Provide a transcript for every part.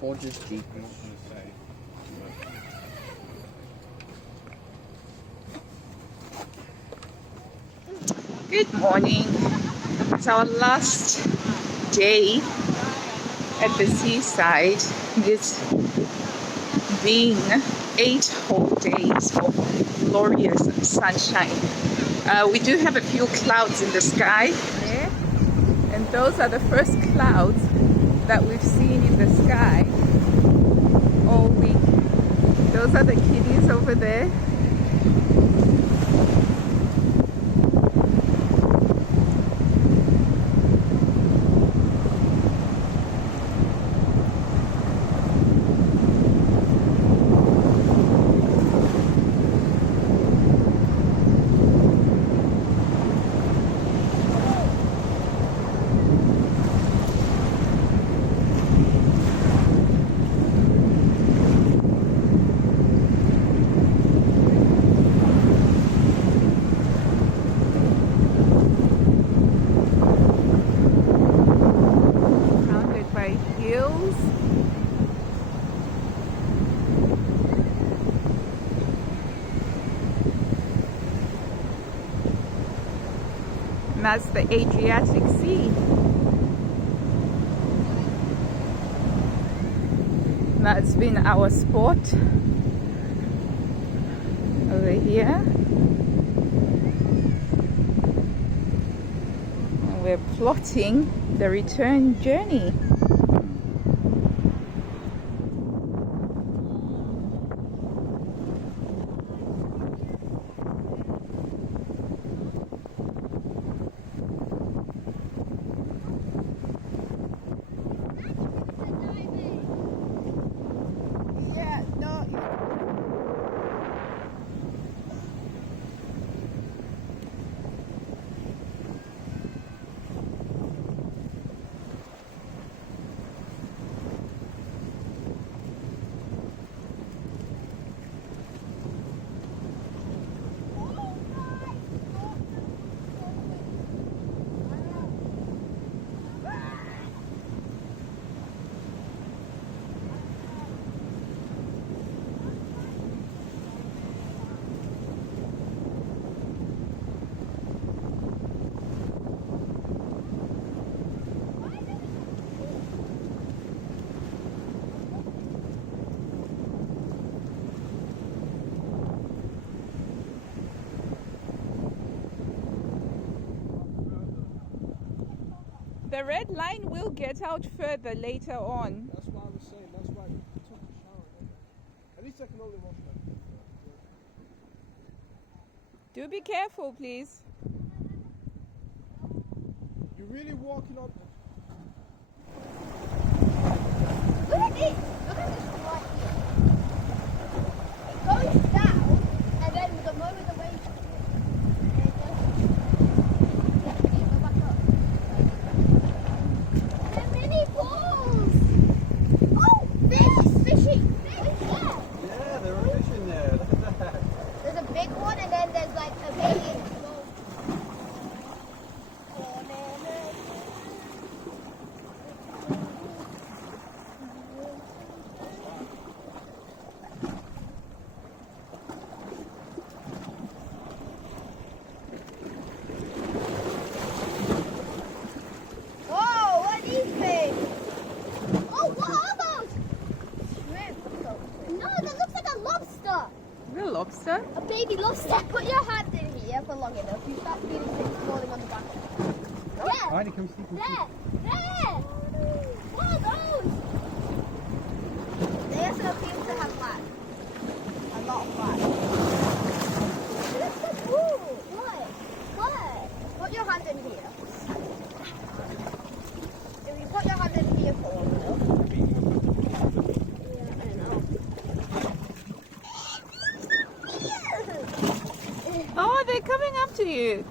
Forges Jeep. Good morning. It's our last day at the seaside. It's been 8 whole days of glorious sunshine. We do have a few clouds in the sky there, and those are the first clouds that we've seen in the sky all week. Those are the kitties over there. That's the Adriatic Sea. That's been our spot over here. And we're plotting the return journey. The red line will get out further later on. That's what I was saying. That's why I took a shower. At least I can only wash my feet. Do be careful, please. You're really walking up. Look at this! Look at this one right here. It goes down, and then the moment the wave hits it, go back up. They're mini pools! Oh, fish! Fishy! Fish, yeah! Yeah, there are fish in there. Look at that. There's a big one, and then there's like a baby in the boat. Whoa, what are these things? Oh, what are those? Shrimp. No, that looks like a lobster. The lobster. A baby lobster. Put your hand in here for long enough. You start feeling things falling on the back. Yeah. Heidi, come see. There. There. What are those? They also appear to have flat. A lot of flat. They look so cool. What? What? Put your hand in here. If you put your hand in here for long enough. Yeah, I know. Oh, they're coming up to you.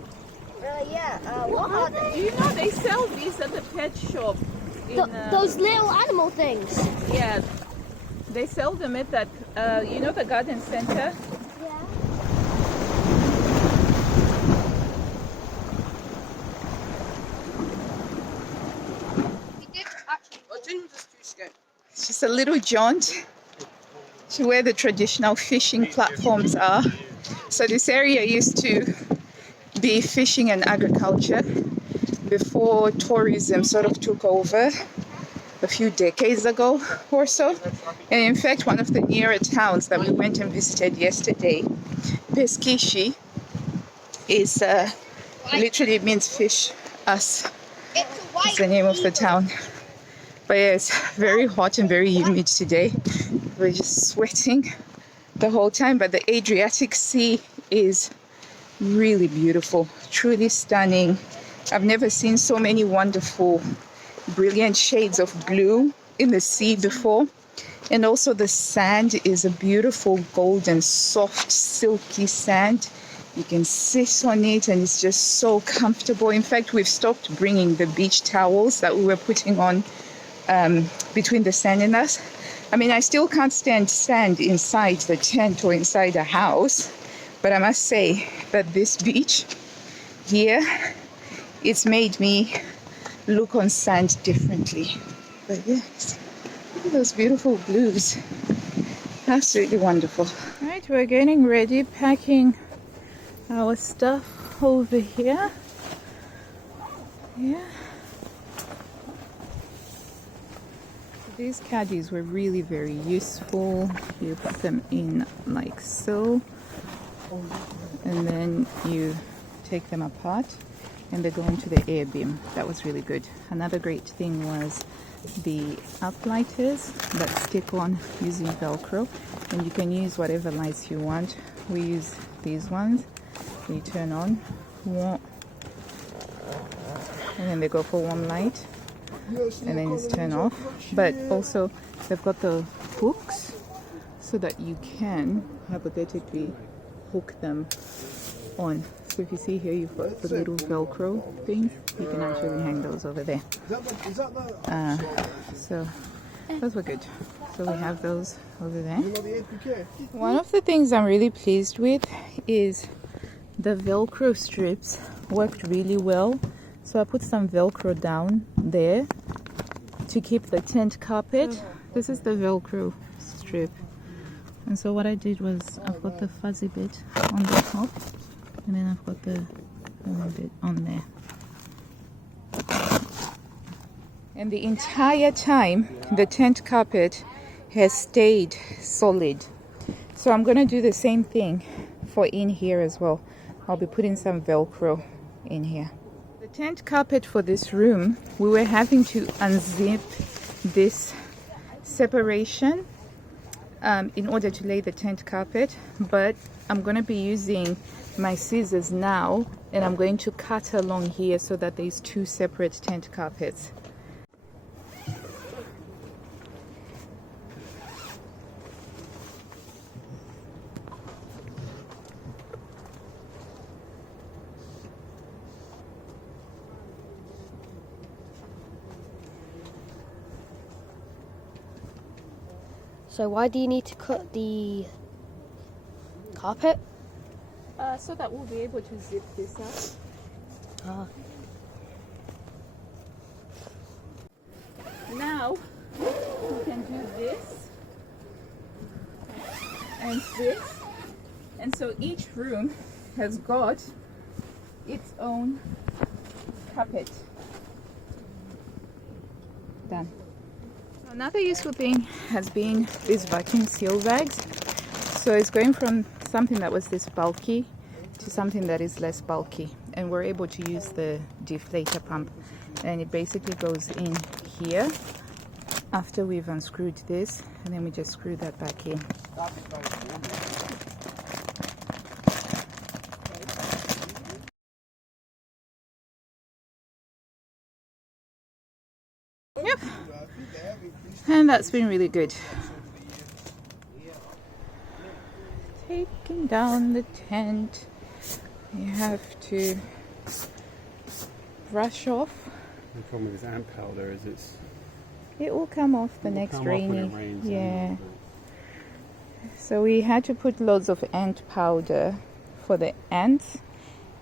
Yeah. What are Do they? you know they sell these at the pet shop? Those little animal things. Yeah, they sell them at that, you know, the garden center? Yeah. We did actually. Oh, James is too scared. It's just a little jaunt to where the traditional fishing platforms are. So this area used to be fishing and agriculture before tourism sort of took over a few decades ago or so. And in fact, one of the nearer towns that we went and visited yesterday, Peskishi, is literally means fish us. It's the name of the town. But yeah, it's very hot and very humid today. We're just sweating the whole time. But the Adriatic Sea is really beautiful, truly stunning. I've never seen so many wonderful, brilliant shades of blue in the sea before. And also the sand is a beautiful golden, soft, silky sand. You can sit on it and it's just so comfortable. In fact, we've stopped bringing the beach towels that we were putting on between the sand and us. I mean, I still can't stand sand inside the tent or inside a house, but I must say that this beach here, it's made me look on sand differently. But yes, look at those beautiful blues. Absolutely wonderful. All right, we're getting ready, packing our stuff over here. Yeah. These caddies were really very useful. You put them in like so, and then you take them apart and they go into the air beam. That was really good. Another great thing was the uplighters that stick on using Velcro, and you can use whatever lights you want. We use these ones. You turn on, and then they go for warm light, and then it's turn off. But also they've got the hooks so that you can hypothetically hook them on. So if you see here, you've got the little Velcro things. You can actually hang those over there. So those were good. So we have those over there. One of the things I'm really pleased with is the Velcro strips worked really well. So I put some Velcro down there to keep the tent carpet. This is the Velcro strip. And so what I did was I've got the fuzzy bit on the top, and then I've got the other bit on there. And the entire time the tent carpet has stayed solid. So I'm going to do the same thing for in here as well. I'll be putting some Velcro in here. The tent carpet for this room, we were having to unzip this separation in order to lay the tent carpet, but I'm going to be using my scissors now, and I'm going to cut along here so that there's two separate tent carpets. So why do you need to cut the carpet? So that we'll be able to zip this up. Now we can do this and this, and so each room has got its own carpet. Done. Another useful thing has been these vacuum seal bags. So it's going from something that was this bulky to something that is less bulky, and we're able to use the deflator pump, and it basically goes in here after we've unscrewed this, and then we just screw that back in. Yep. And that's been really good. Taking down the tent, you have to brush off. The problem with this ant powder is it will come off the next rainy. Rains, yeah. So we had to put loads of ant powder for the ants,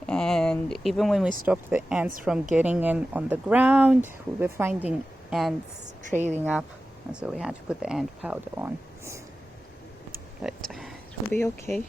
and even when we stopped the ants from getting in on the ground, we were finding ants trailing up and so we had to put the ant powder on, but it will be okay.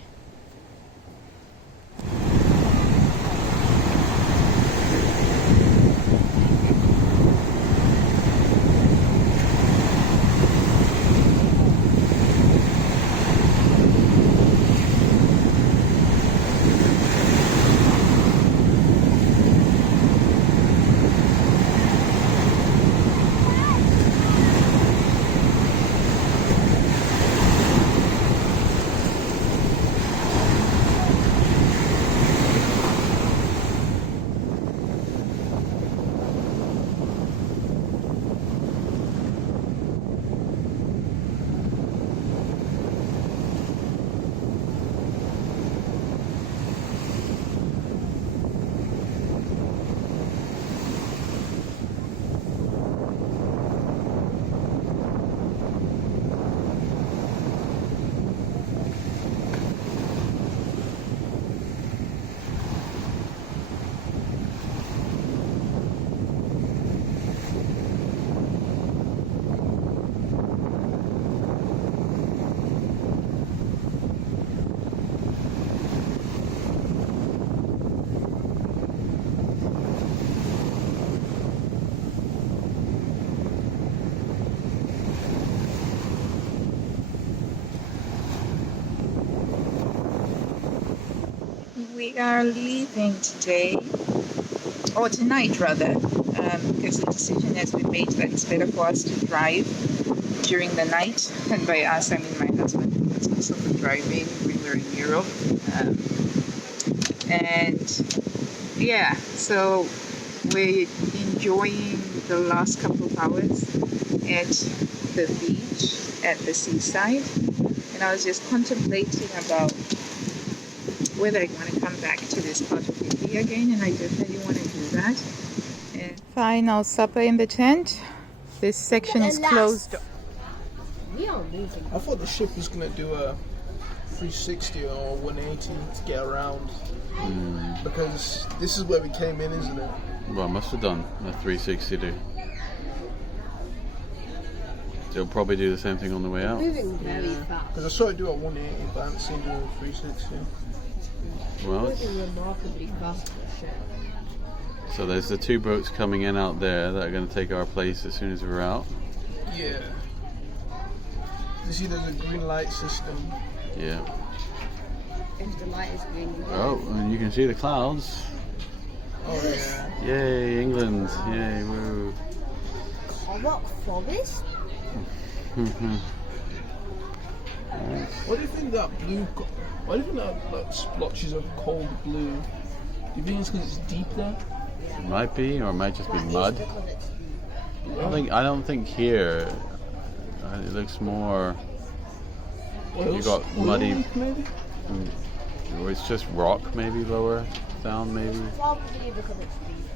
We are leaving today, or tonight rather, because the decision has been made that it's better for us to drive during the night. And by us, I mean my husband, because he's also driving when we're in Europe. And yeah, so we're enjoying the last couple of hours at the beach, at the seaside. And I was just contemplating about whether I want to come back to this part of Italy again, and I definitely want to do that. And final supper in the tent. This section is closed. We are losing. I thought the ship was gonna do a 360 or 180 to get around, because this is where we came in, isn't it? Well, I must have done a 360 do. They'll probably do the same thing on the way out. Moving very fast. Because I saw it do a 180, but I haven't seen it do a 360. Well, Moving remarkably fast for a ship. so there's the two boats coming in out there that are going to take our place as soon as we're out. Yeah. You see, there's a green light system. Yeah. If the light is green, you Oh, and you can see the clouds. Oh yeah. Yay, England! Yay, woo! Cover forest? What do you think that blue? Why do you think that like splotches of cold blue? Do you think it's because it's deep there? It might be, or it might just be mud. Because it's I don't think here. It looks more. You got muddy, maybe. or it's just rock, maybe lower down, maybe. probably because it's deep.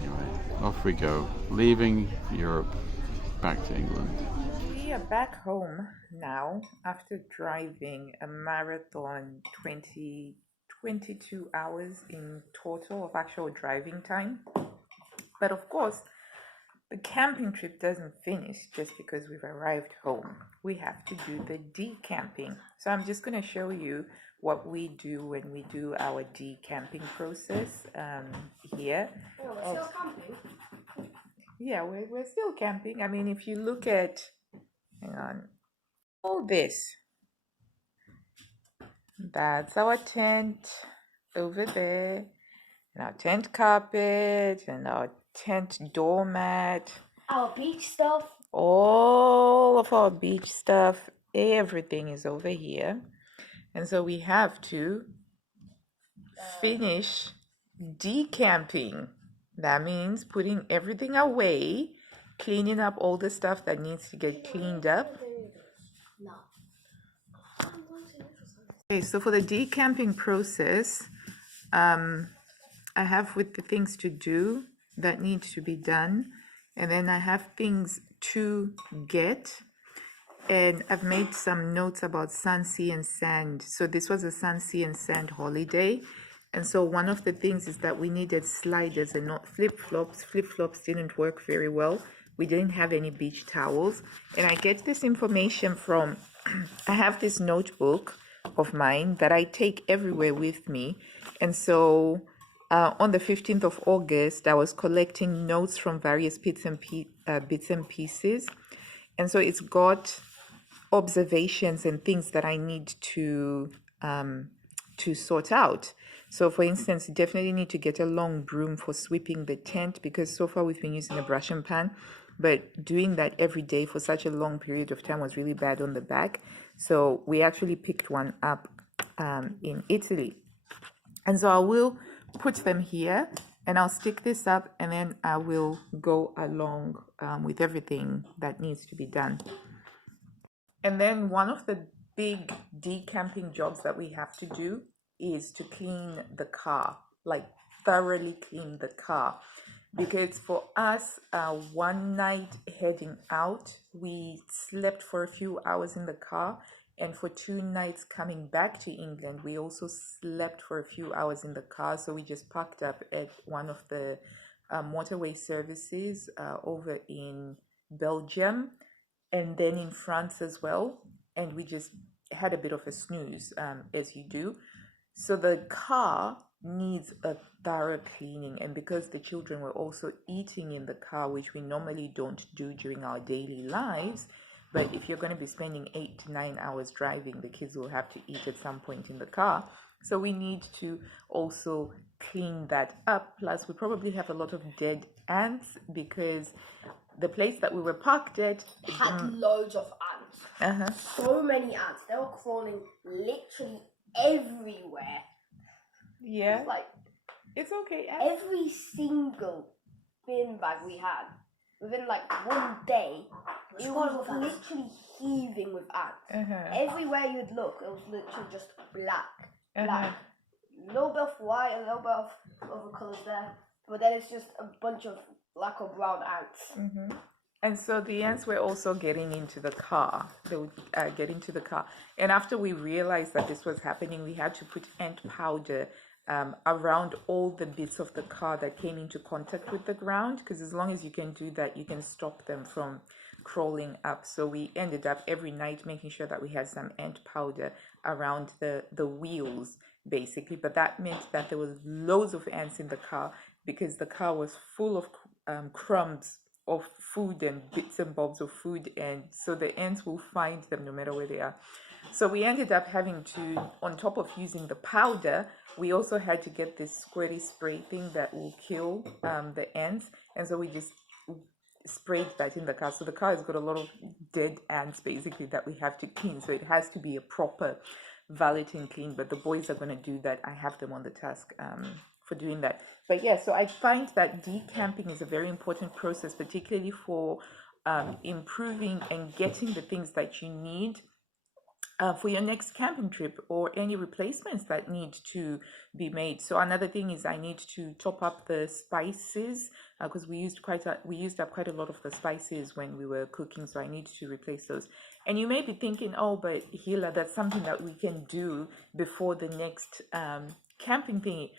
Anyway, off we go, leaving Europe, back to England. We are back home now after driving a marathon 22 hours in total of actual driving time. But of course, the camping trip doesn't finish just because we've arrived home. We have to do the decamping. So I'm just going to show you what we do when we do our decamping process here. Oh, we're still camping? Yeah, we're still camping. I mean, if you look at, hang on, all this, that's our tent over there, and our tent carpet, and our tent doormat, Our beach stuff. all of our beach stuff, everything is over here. And so we have to finish decamping. That means putting everything away, cleaning up all the stuff that needs to get cleaned up. No. Okay, so for the decamping process, I have with the things to do that need to be done, and then I have things to get, and I've made some notes about sun, sea, and sand. So this was a sun, sea, and sand holiday, and so one of the things is that we needed sliders and not flip-flops. Flip-flops didn't work very well, we didn't have any beach towels. And I get this information from, I have this notebook of mine that I take everywhere with me. And so on the 15th of August, I was collecting notes from various bits and pieces. And so it's got observations and things that I need to sort out. So for instance, you definitely need to get a long broom for sweeping the tent, because so far we've been using a brush and pan, but doing that every day for such a long period of time was really bad on the back. So we actually picked one up in Italy. And so I will put them here and I'll stick this up, and then I will go along with everything that needs to be done. And then one of the big decamping jobs that we have to do is to clean the car, like thoroughly clean the car. Because for us, one night heading out, we slept for a few hours in the car. And for 2 nights coming back to England, we also slept for a few hours in the car. So we just parked up at one of the motorway services over in Belgium, and then in France as well. And we just had a bit of a snooze, as you do. So the car needs a thorough cleaning. And because the children were also eating in the car, which we normally don't do during our daily lives, but if you're going to be spending 8 to 9 hours driving, the kids will have to eat at some point in the car. So we need to also clean that up. Plus, we probably have a lot of dead ants, because the place that we were parked at Had loads of ants. So many ants. They were crawling literally everywhere. Yeah. Like, it's okay. every single bin bag we had, within like one day, it was literally heaving with ants. Everywhere you'd look, it was literally just black. Black. A little bit of white, a little bit of other colours there, but then it's just a bunch of black or brown ants. And so the ants were also getting into the car. They would get into the car. And after we realized that this was happening, we had to put ant powder around all the bits of the car that came into contact with the ground, because as long as you can do that, you can stop them from crawling up. So we ended up every night making sure that we had some ant powder around the wheels, basically. But that meant that there was loads of ants in the car, because the car was full of crumbs of food and bits and bobs of food, and so the ants will find them no matter where they are. So we ended up having to, on top of using the powder, we also had to get this squirty spray thing that will kill the ants, and so we just sprayed that in the car. So the car has got a lot of dead ants basically that we have to clean, so it has to be a proper valeting clean, but the boys are going to do that. I have them on the task for doing that. But yeah, so I find that decamping is a very important process, particularly for improving and getting the things that you need for your next camping trip, or any replacements that need to be made. So another thing is I need to top up the spices, because we used up quite a lot of the spices when we were cooking, so I need to replace those. And you may be thinking, oh, but Hila, that's something that we can do before the next camping thingy.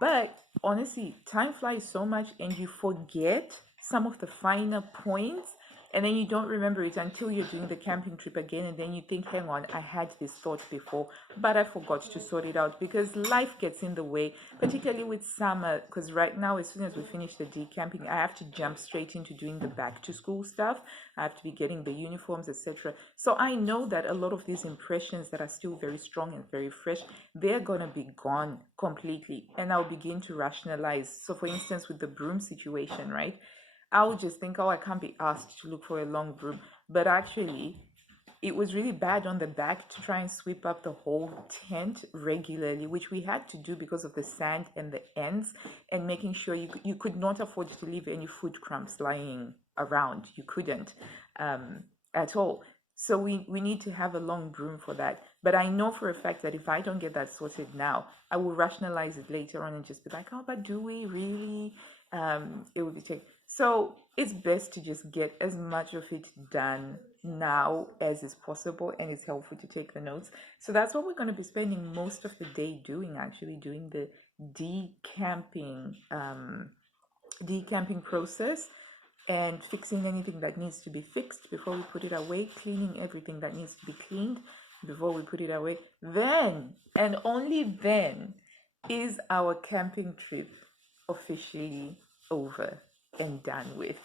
But honestly, time flies so much, and you forget some of the finer points, and then you don't remember it until you're doing the camping trip again, and then you think, hang on, I had this thought before, but I forgot to sort it out, because life gets in the way, particularly with summer. Because right now, as soon as we finish the decamping, I have to jump straight into doing the back to school stuff. I have to be getting the uniforms, etc. So I know that a lot of these impressions that are still very strong and very fresh, they're gonna be gone completely, and I'll begin to rationalize. So for instance, with the broom situation, right, I would just think, oh, I can't be asked to look for a long broom. But actually, it was really bad on the back to try and sweep up the whole tent regularly, which we had to do because of the sand and the ends, and making sure you could not afford to leave any food crumbs lying around. You couldn't at all. So we need to have a long broom for that. But I know for a fact that if I don't get that sorted now, I will rationalize it later on and just be like, oh, but do we really? It would be taken. So it's best to just get as much of it done now as is possible, and it's helpful to take the notes. So that's what we're going to be spending most of the day doing, actually doing the decamping process. and fixing anything that needs to be fixed before we put it away, cleaning everything that needs to be cleaned before we put it away. Then, and only then, is our camping trip officially over and done with.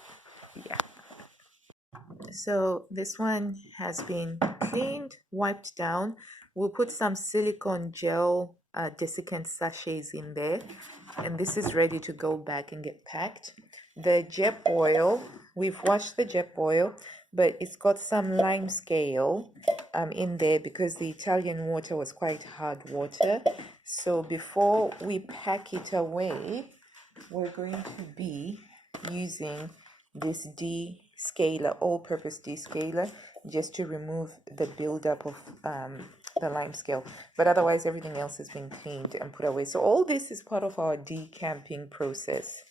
Yeah. So this one has been cleaned, wiped down. We'll put some silicone gel desiccant sachets in there, and this is ready to go back and get packed. The jet oil, we've washed the jet oil, but it's got some lime scale in there because the Italian water was quite hard water. So before we pack it away, we're going to be using this descaler, all-purpose descaler, just to remove the buildup of the lime scale. But otherwise, everything else has been cleaned and put away. So all this is part of our decamping process.